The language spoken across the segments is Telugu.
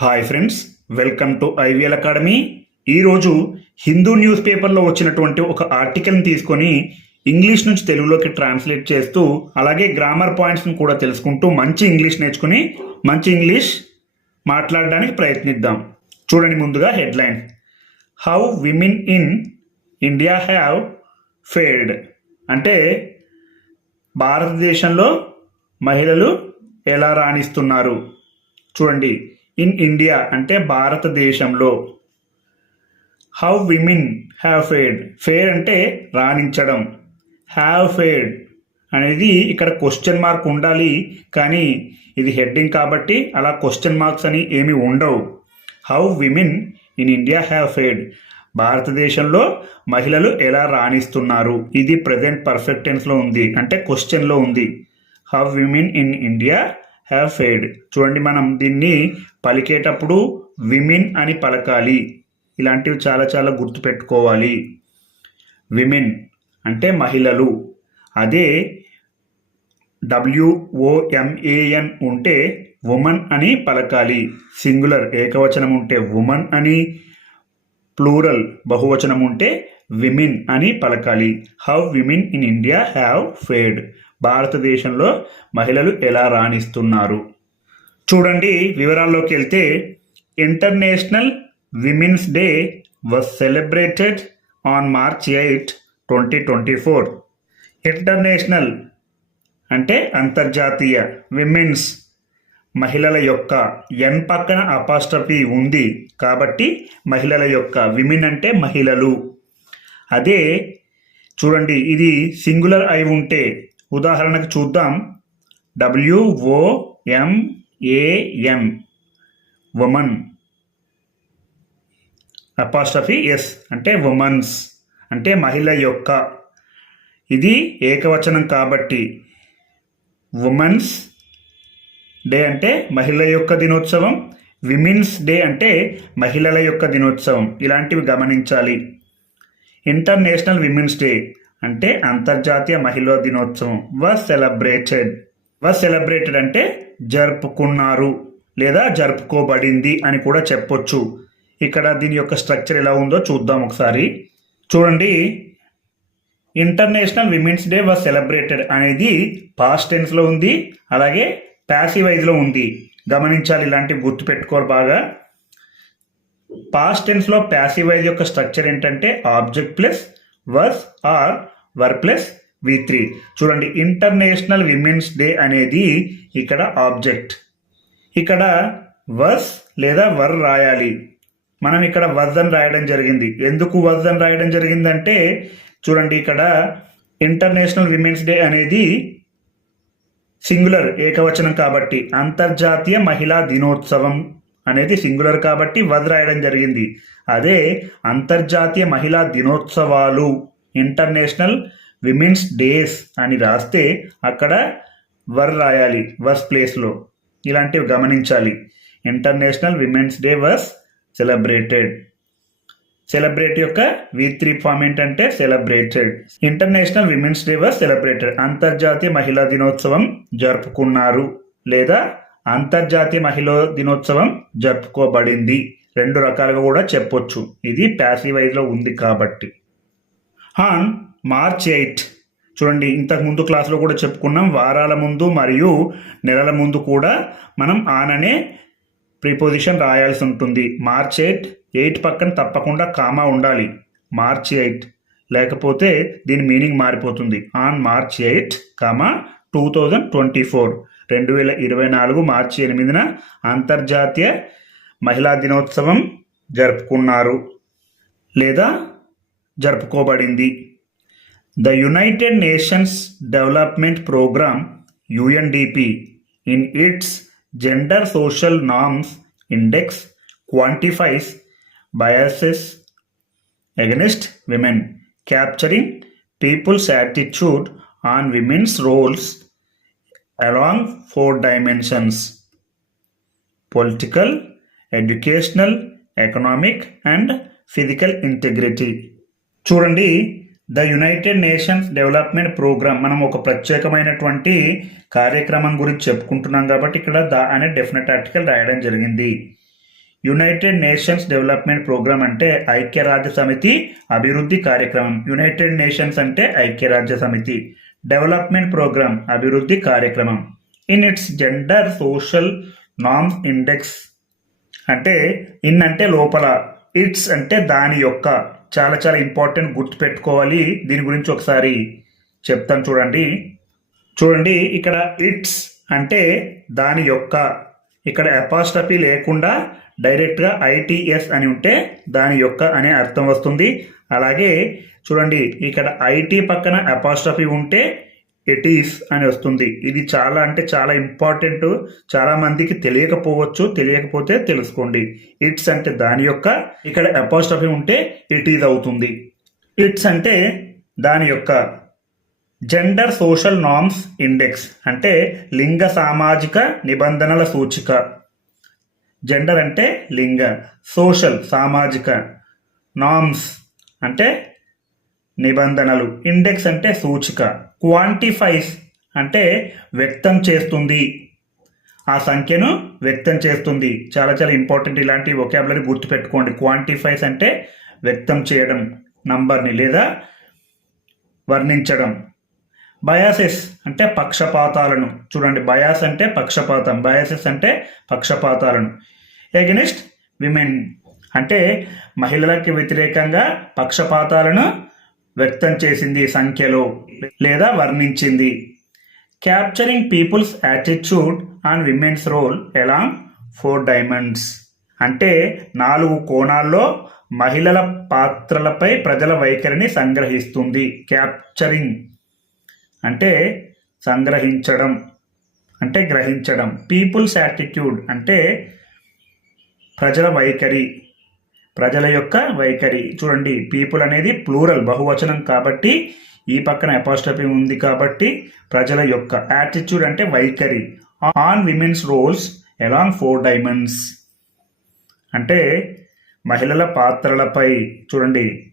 Hi friends welcome to IVL academy. ఈరోజు హిందూ న్యూస్ పేపర్లో వచ్చినటువంటి ఒక ఆర్టికల్ని తీసుకొని ఇంగ్లీష్ నుంచి తెలుగులోకి ట్రాన్స్లేట్ చేస్తూ అలాగే గ్రామర్ పాయింట్స్ని కూడా తెలుసుకుంటూ మంచి ఇంగ్లీష్ నేర్చుకుని మంచి ఇంగ్లీష్ మాట్లాడడానికి ప్రయత్నిద్దాం. చూడండి ముందుగా headline. How women in India have fared అంటే భారతదేశంలో మహిళలు ఎలా రాణిస్తున్నారు? చూడండి. ఇన్ ఇండియా అంటే భారతదేశంలో. How women have fared fare అంటే రాణించడం. హ్యావ్ ఫేడ్ అనేది ఇక్కడ క్వశ్చన్ మార్క్ ఉండాలి కానీ ఇది హెడ్డింగ్ కాబట్టి అలా క్వశ్చన్ మార్క్స్ అని ఏమి ఉండవు. How women in India have fared భారతదేశంలో మహిళలు ఎలా రాణిస్తున్నారు? ఇది ప్రజెంట్ పర్ఫెక్ట్ టెన్స్లో ఉంది అంటే క్వశ్చన్లో ఉంది. How women in India have fared చూడండి మనం దీన్ని పలికేటప్పుడు విమెన్ అని పలకాలి. ఇలాంటివి చాలా చాలా గుర్తుపెట్టుకోవాలి. విమెన్ అంటే మహిళలు. అదే డబ్ల్యూఓఎంఏఎన్ ఉంటే ఉమెన్ అని పలకాలి. సింగులర్ ఏకవచనం ఉంటే ఉమెన్ అని ప్లూరల్ బహువచనం ఉంటే విమెన్ అని పలకాలి. How women in India have fared. భారతదేశంలో మహిళలు ఎలా రాణిస్తున్నారు? చూడండి వివరాల్లోకి వెళ్తే international women's day was celebrated on March eight twenty twenty four international అంటే అంతర్జాతీయ విమెన్స్. మహిళల యొక్క ఎన్ పక్కన అపాస్ట్రఫీ ఉంది కాబట్టి మహిళల యొక్క విమెన్ అంటే మహిళలు. అదే చూడండి ఇది సింగులర్ అయి ఉంటే ఉదాహరణకు చూద్దాం. ఏఎన్ ఉమన్ అపాస్ట్రఫీ ఎస్ అంటే ఉమన్స్ అంటే మహిళ యొక్క. ఇది ఏకవచనం కాబట్టి. ఉమెన్స్ డే అంటే మహిళ యొక్క దినోత్సవం. విమెన్స్ డే అంటే మహిళల యొక్క దినోత్సవం. ఇలాంటివి గమనించాలి. ఇంటర్నేషనల్ విమెన్స్ డే అంటే అంతర్జాతీయ మహిళా దినోత్సవం. వాజ్ సెలబ్రేటెడ్ వాజ్ సెలబ్రేటెడ్ అంటే జరుపుకున్నారు లేదా జరుపుకోబడింది అని కూడా చెప్పొచ్చు. ఇక్కడ దీని యొక్క స్ట్రక్చర్ ఎలా ఉందో చూద్దాం ఒకసారి. చూడండి. International women's day was celebrated అనేది పాస్ట్ టెన్స్లో ఉంది అలాగే ప్యాసివైజ్లో ఉంది. గమనించాలి ఇలాంటివి గుర్తుపెట్టుకోరు బాగా. పాస్ట్ టెన్స్లో ప్యాసివైజ్ యొక్క స్ట్రక్చర్ ఏంటంటే object plus was or were plus V three చూడండి ఇంటర్నేషనల్ విమెన్స్ డే అనేది ఇక్కడ ఆబ్జెక్ట్ ఇక్కడ వర్స్ లేదా వర్ రాయాలి. మనం ఇక్కడ వర్జ్ రాయడం జరిగింది. ఎందుకు వర్జ్ రాయడం జరిగిందంటే చూడండి ఇక్కడ ఇంటర్నేషనల్ విమెన్స్ డే అనేది సింగులర్ ఏకవచనం కాబట్టి. అంతర్జాతీయ మహిళా దినోత్సవం అనేది సింగులర్ కాబట్టి వద్ రాయడం జరిగింది. అదే అంతర్జాతీయ మహిళా దినోత్సవాలు ఇంటర్నేషనల్ విమెన్స్ డేస్ అని రాస్తే అక్కడ వర్ రాయాలి వర్స్ ప్లేస్లో ఇలాంటివి గమనించాలి. International women's day was celebrated celebrate యొక్క వి త్రీ ఫామ్ ఏంటంటే celebrated international women's day was celebrated అంతర్జాతీయ మహిళా దినోత్సవం జరుపుకున్నారు లేదా అంతర్జాతీయ మహిళా దినోత్సవం జరుపుకోబడింది. రెండు రకాలుగా కూడా చెప్పొచ్చు. ఇది ప్యాసివైజ్లో ఉంది కాబట్టి. On March eight. చూడండి ఇంతకు ముందు క్లాస్లో కూడా చెప్పుకున్నాం వారాల ముందు మరియు నెలల ముందు కూడా మనం ఆన్ అనే ప్రిపోజిషన్ రాయాల్సి ఉంటుంది. మార్చ్ ఎయిట్ ఎయిట్ పక్కన తప్పకుండా కామా ఉండాలి. March eight. లేకపోతే దీని మీనింగ్ మారిపోతుంది. On March eight comma two thousand twenty four. రెండు వేల ఇరవై నాలుగు మార్చి ఎనిమిదిన అంతర్జాతీయ మహిళా దినోత్సవం జరుపుకున్నారు లేదా జరుపుకోబడింది. The United Nations development programme UNDP in its gender social norms index quantifies biases against women, capturing people's attitude on women's roles along four dimensions political, educational, economic, and physical integrity. చూడండి the United Nations development programme. మనం ఒక ప్రత్యేకమైనటువంటి కార్యక్రమం గురించి చెప్పుకుంటున్నాం కాబట్టి ఇక్కడ ద అనే డెఫినెట్ ఆర్టికల్ రాయడం జరిగింది. యునైటెడ్ నేషన్స్ డెవలప్మెంట్ ప్రోగ్రామ్ అంటే ఐక్యరాజ్య సమితి అభివృద్ధి కార్యక్రమం. యునైటెడ్ నేషన్స్ అంటే ఐక్యరాజ్య సమితి. డెవలప్మెంట్ ప్రోగ్రామ్ అభివృద్ధి కార్యక్రమం. In its gender social norms index అంటే ఇన్ అంటే లోపల ఇట్స్ అంటే దాని యొక్క చాలా చాలా ఇంపార్టెంట్ గుర్తుపెట్టుకోవాలి. దీని గురించి ఒకసారి చెప్తాను చూడండి. చూడండి ఇక్కడ ఇట్స్ అంటే దాని యొక్క ఇక్కడ అపాస్టఫీ లేకుండా డైరెక్ట్గా ఐటీఎస్ అని ఉంటే దాని యొక్క అనే అర్థం వస్తుంది. అలాగే చూడండి ఇక్కడ ఐటీ పక్కన అపాస్టఫీ ఉంటే ఇట్ ఈస్ అని వస్తుంది. ఇది చాలా అంటే చాలా ఇంపార్టెంట్ చాలా మందికి తెలియకపోవచ్చు. తెలియకపోతే తెలుసుకోండి. ఇట్స్ అంటే దాని యొక్క ఇక్కడ అపాస్టఫీ ఉంటే ఇట్ ఈజ్ అవుతుంది. ఇట్స్ అంటే దాని యొక్క జెండర్ సోషల్ నామ్స్ ఇండెక్స్ అంటే లింగ సామాజిక నిబంధనల సూచిక. జెండర్ అంటే లింగ సోషల్ సామాజిక నామ్స్ అంటే నిబంధనలు. ఇండెక్స్ అంటే సూచిక. క్వాంటిఫైస్ అంటే వ్యక్తం చేస్తుంది. ఆ సంఖ్యను వ్యక్తం చేస్తుంది. చాలా చాలా ఇంపార్టెంట్ ఇలాంటి ఒకాబులరీ గుర్తుపెట్టుకోండి. క్వాంటిఫైస్ అంటే వ్యక్తం చేయడం నంబర్ని లేదా వర్ణించడం. బయాసెస్ అంటే పక్షపాతాలను. చూడండి బయాస్ అంటే పక్షపాతం బయాసెస్ అంటే పక్షపాతాలను. ఎగెనిస్ట్ విమెన్ అంటే మహిళలకి వ్యతిరేకంగా పక్షపాతాలను వ్యక్తం చేసింది సంఖ్యలో లేదా వర్ణించింది. Capturing people's attitude on women's role ఎలా ఫోర్ డైమండ్స్ అంటే నాలుగు కోణాల్లో మహిళల పాత్రలపై ప్రజల వైఖరిని సంగ్రహిస్తుంది. క్యాప్చరింగ్ అంటే సంగ్రహించడం అంటే గ్రహించడం. పీపుల్స్ యాటిట్యూడ్ అంటే ప్రజల వైఖరి. ప్రజల యొక్క వైఖరి. చూడండి పీపుల్ అనేది ప్లూరల్ బహువచనం కాబట్టి ఈ పక్కన అపాస్టపీ ఉంది కాబట్టి ప్రజల యొక్క యాటిట్యూడ్ అంటే వైఖరి. On women's roles along four dimensions అంటే మహిళల పాత్రలపై చూడండి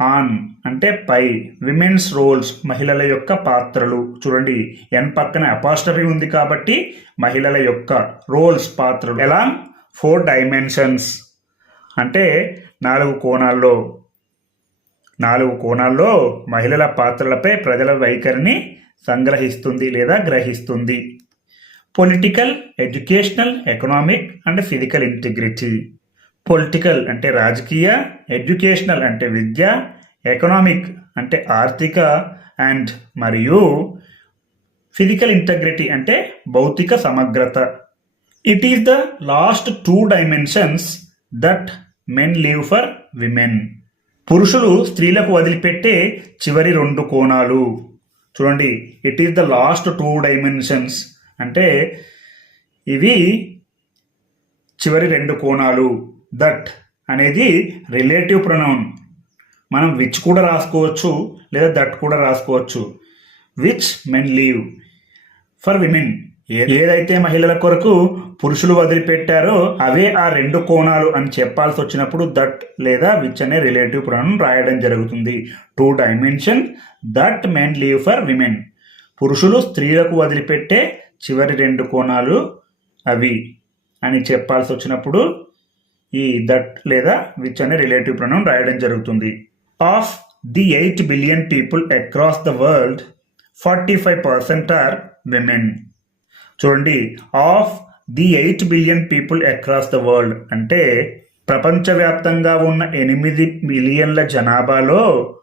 ఆన్ అంటే పై. విమెన్స్ రోల్స్ మహిళల యొక్క పాత్రలు. చూడండి ఎన్ పక్కన అపాస్టఫీ ఉంది కాబట్టి మహిళల యొక్క రోల్స్ పాత్రలు. ఎలా ఫోర్ డైమెన్షన్స్ అంటే నాలుగు కోణాల్లో నాలుగు కోణాల్లో మహిళల పాత్రలపై ప్రజల వైఖరిని సంగ్రహిస్తుంది లేదా గ్రహిస్తుంది. Political educational economic and physical integrity political అంటే రాజకీయ ఎడ్యుకేషనల్ అంటే విద్య ఎకనామిక్ అంటే ఆర్థిక అండ్ మరియు ఫిజికల్ ఇంటగ్రిటీ అంటే భౌతిక సమగ్రత. It is the last two dimensions that men leave for women. పురుషులు స్త్రీలకు వదిలిపెట్టే చివరి రెండు కోణాలు. చూడండి it is the last two dimensions అంటే ఇవి చివరి రెండు కోణాలు. దట్ అనేది రిలేటివ్ ప్రొనౌన్ మనం విచ్ కూడా రాసుకోవచ్చు లేదా దట్ కూడా రాసుకోవచ్చు. Which men leave for women ఏదైతే మహిళల కొరకు పురుషులు వదిలిపెట్టారో అవే ఆ రెండు కోణాలు అని చెప్పాల్సి వచ్చినప్పుడు దట్ లేదా విచ్ అనే రిలేటివ్ ప్రొనౌన్ రాయడం జరుగుతుంది. Two dimension that men leave for women పురుషులు స్త్రీలకు వదిలిపెట్టే చివరి రెండు కోణాలు అవి అని చెప్పాల్సి వచ్చినప్పుడు ఈ దట్ లేదా విచ్ అనే రిలేటివ్ ప్రొనౌన్ రాయడం జరుగుతుంది. Of the eight billion people across the world forty five percent are women చూడండి. Of the eight billion people across the world అంటే ప్రపంచవ్యాప్తంగా ఉన్న ఎనిమిది మిలియన్ల జనాభాలో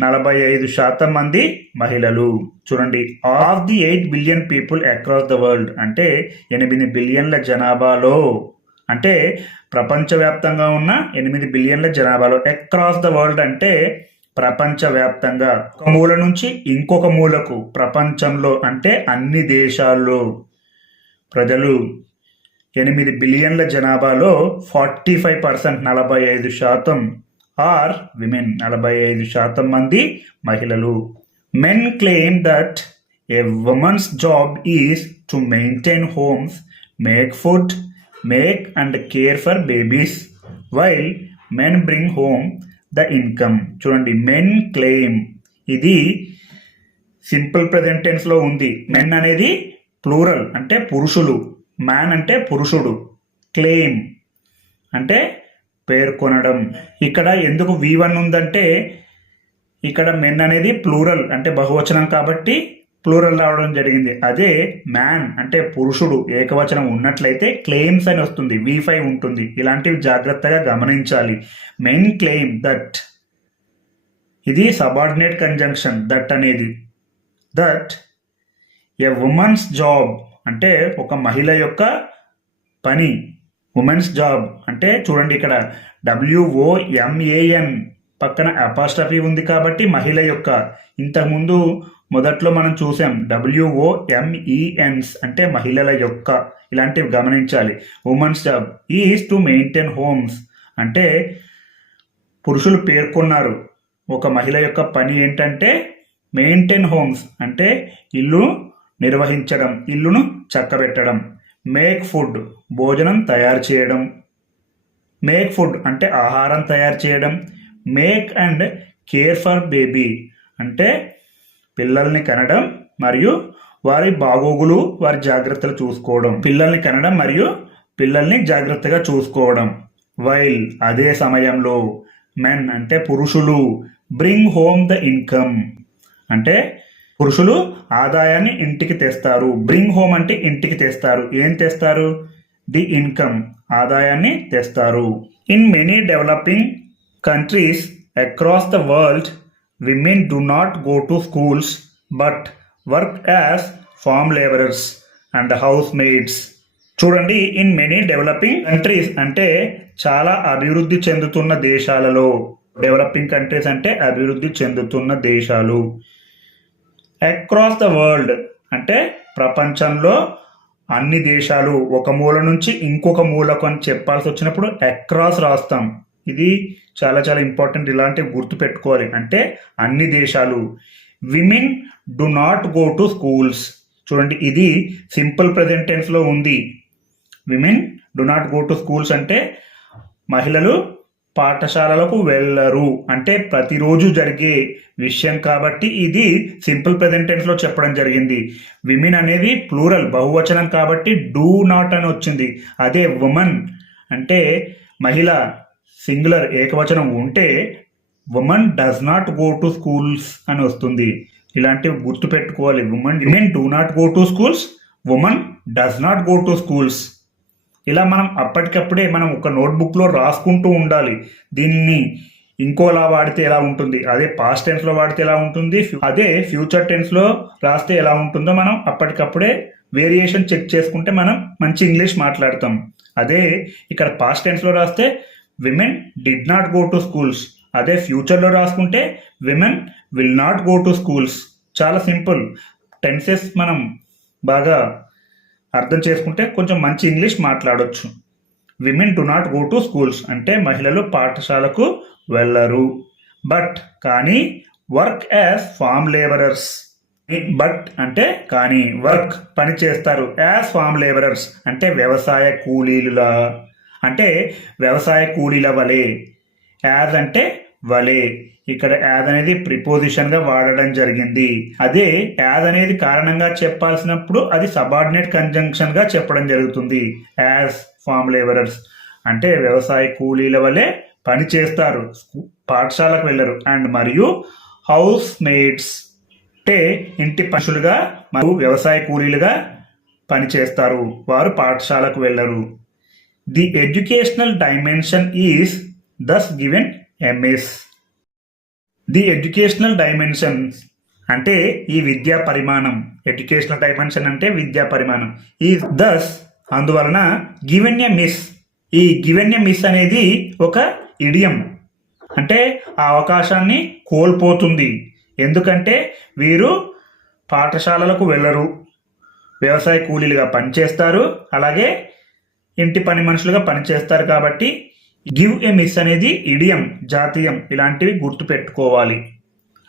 నలభై ఐదు శాతం మంది మహిళలు. చూడండి of the eight billion people across the world అంటే ఎనిమిది బిలియన్ల జనాభాలో అంటే ప్రపంచవ్యాప్తంగా ఉన్న ఎనిమిది బిలియన్ల జనాభాలో అక్రాస్ ద వరల్డ్ అంటే ప్రపంచవ్యాప్తంగా. ఒక మూల నుంచి ఇంకొక మూలకు ప్రపంచంలో అంటే అన్ని దేశాల్లో. ప్రజలు ఎనిమిది బిలియన్ల జనాభాలో ఫార్టీ ఫైవ్ పర్సెంట్ నలభై ఐదు శాతం ఆర్ విమెన్ నలభై ఐదు శాతం మంది మహిళలు. Men claim that a women's job is to maintain homes make food make and care for babies while men bring home the income చూడండి మెన్ క్లెయిమ్ ఇది సింపుల్ ప్రెజెంటెన్స్లో ఉంది. మెన్ అనేది ప్లూరల్ అంటే పురుషులు. మ్యాన్ అంటే పురుషుడు. క్లెయిమ్ అంటే పేర్కొనడం. ఇక్కడ ఎందుకు వి వన్ ఉందంటే ఇక్కడ మెన్ అనేది ప్లూరల్ అంటే బహువచనం కాబట్టి ప్లూరల్ రావడం జరిగింది. అదే మ్యాన్ అంటే పురుషుడు ఏకవచనం ఉన్నట్లయితే క్లెయిమ్స్ అని వస్తుంది. వి ఫైవ్ ఉంటుంది. ఇలాంటివి జాగ్రత్తగా గమనించాలి. Men claim that. ఇది సబార్డినేట్ కంజంక్షన్ దట్ అనేది. దట్ ఎ ఉమెన్స్ జాబ్ అంటే ఒక మహిళ యొక్క పని. ఉమెన్స్ జాబ్ అంటే చూడండి ఇక్కడ డబ్ల్యూఓఎంఏఎన్ పక్కన అపాస్టఫీ ఉంది కాబట్టి మహిళ యొక్క. ఇంతకుముందు మొదట్లో మనం చూసాం డబ్ల్యూఓఎంఈఎన్స్ అంటే మహిళల యొక్క. ఇలాంటివి గమనించాలి. Women's job is to maintain homes అంటే పురుషులు పేర్కొన్నారు. ఒక మహిళ యొక్క పని ఏంటంటే మెయింటైన్ హోమ్స్ అంటే ఇల్లు నిర్వహించడం ఇల్లును చక్కబెట్టడం మేక్ ఫుడ్ భోజనం తయారు చేయడం. మేక్ ఫుడ్ అంటే ఆహారం తయారు చేయడం. Make and care for baby అంటే పిల్లల్ని కనడం మరియు వారి బాగోగులు వారి జాగ్రత్తలు చూసుకోవడం. పిల్లల్ని కనడం మరియు పిల్లల్ని జాగ్రత్తగా చూసుకోవడం. వైల్ అదే సమయంలో మెన్ అంటే పురుషులు బ్రింగ్ హోమ్ ద ఇన్కమ్ అంటే పురుషులు ఆదాయాన్ని ఇంటికి తెస్తారు. బ్రింగ్ హోమ్ అంటే ఇంటికి తెస్తారు. ఏం తెస్తారు? ది ఇన్కమ్ ఆదాయాన్ని తెస్తారు. In many developing countries across the world women do not go to schools but work as farm labourers and house maids చూడండి ఇన్ మెనీ డెవలపింగ్ కంట్రీస్ అంటే చాలా అభివృద్ధి చెందుతున్న దేశాలలో. డెవలపింగ్ కంట్రీస్ అంటే అభివృద్ధి చెందుతున్న దేశాలు. అక్రాస్ ద వరల్డ్ అంటే ప్రపంచంలో అన్ని దేశాలు ఒక మూల నుంచి ఇంకొక మూలకు అని చెప్పాల్సి వచ్చినప్పుడు అక్రాస్ రాస్తాం. ఇది చాలా చాలా ఇంపార్టెంట్ ఇలాంటివి గుర్తు పెట్టుకోవాలి. అంటే అన్ని దేశాలు women do not go to schools చూడండి ఇది సింపుల్ ప్రజెంట్ టెన్స్లో ఉంది. Women do not go to schools అంటే మహిళలు పాఠశాలలకు వెళ్ళరు. అంటే ప్రతిరోజు జరిగే విషయం కాబట్టి ఇది సింపుల్ ప్రెజెంటెన్స్లో చెప్పడం జరిగింది. విమెన్ అనేది ప్లూరల్ బహువచనం కాబట్టి డూ నాట్ అని వచ్చింది. అదే ఉమెన్ అంటే మహిళ సింగులర్ ఏకవచనం ఉంటే woman does not go to schools అని వస్తుంది. ఇలాంటివి గుర్తు పెట్టుకోవాలి. Women do not go to schools woman does not go to schools ఇలా మనం అప్పటికప్పుడే మనం ఒక నోట్బుక్లో రాసుకుంటూ ఉండాలి. దీన్ని ఇంకోలా వాడితే ఎలా ఉంటుంది? అదే పాస్ట్ టెన్స్లో వాడితే ఎలా ఉంటుంది? అదే ఫ్యూచర్ టెన్స్లో రాస్తే ఎలా ఉంటుందో మనం అప్పటికప్పుడే వేరియేషన్ చెక్ చేసుకుంటే మనం మంచి ఇంగ్లీష్ మాట్లాడతాం. అదే ఇక్కడ పాస్ట్ టెన్స్లో రాస్తే women did not go to schools అదే ఫ్యూచర్లో రాసుకుంటే women will not go to schools చాలా సింపుల్ టెన్సెస్ మనం బాగా అర్థం చేసుకుంటే కొంచెం మంచి ఇంగ్లీష్ మాట్లాడవచ్చు women do not go to schools అంటే మహిళలు పాఠశాలకు వెళ్ళరు. బట్ కానీ work as farm labourers but అంటే కానీ వర్క్ పని చేస్తారు. యాజ్ ఫామ్ లేబరర్స్ అంటే వ్యవసాయ కూలీలులా. అంటే వ్యవసాయ కూలీల వలె. యాజ్ అంటే వలే. ఇక్కడ యాజ్ అనేది ప్రిపోజిషన్గా వాడడం జరిగింది. అదే యాజ్ అనేది కారణంగా చెప్పాల్సినప్పుడు అది సబార్డినేట్ కంజంక్షన్గా చెప్పడం జరుగుతుంది. యాజ్ ఫామ్ లేబరర్స్ అంటే వ్యవసాయ కూలీల వలె పని చేస్తారు. పాఠశాలకు వెళ్ళరు. అండ్ మరియు హౌస్ మేడ్స్ అంటే ఇంటి పశులుగా మరియు వ్యవసాయ కూలీలుగా పనిచేస్తారు వారు పాఠశాలకు వెళ్ళరు. The educational dimension is thus given MS. The educational dimension అంటే ఈ విద్యా పరిమాణం. ఎడ్యుకేషనల్ డైమెన్షన్ అంటే విద్యా పరిమాణం. ఈ దస్ అందువలన గివెన్ ఎ మిస్. ఈ గివెన్ ఎ మిస్ అనేది ఒక ఇడియం. అంటే ఆ అవకాశాన్ని కోల్పోతుంది. ఎందుకంటే వీరు పాఠశాలలకు వెళ్ళరు. వ్యవసాయ కూలీలుగా పనిచేస్తారు. అలాగే ఇంటి పని మనుషులుగా పనిచేస్తారు కాబట్టి గివ్ ఎ మిస్ అనేది ఇడియం జాతీయం ఇలాంటివి గుర్తు పెట్టుకోవాలి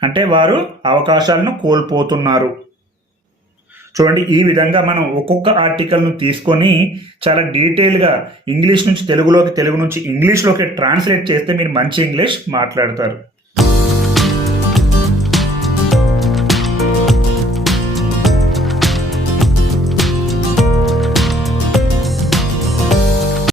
అంటే వారు అవకాశాలను కోల్పోతున్నారు. చూడండి ఈ విధంగా మనం ఒక్కొక్క ఆర్టికల్ను తీసుకొని చాలా డీటెయిల్గా ఇంగ్లీష్ నుంచి తెలుగులోకి తెలుగు నుంచి ఇంగ్లీష్లోకి ట్రాన్స్లేట్ చేస్తే మీరు మంచి ఇంగ్లీష్ మాట్లాడతారు.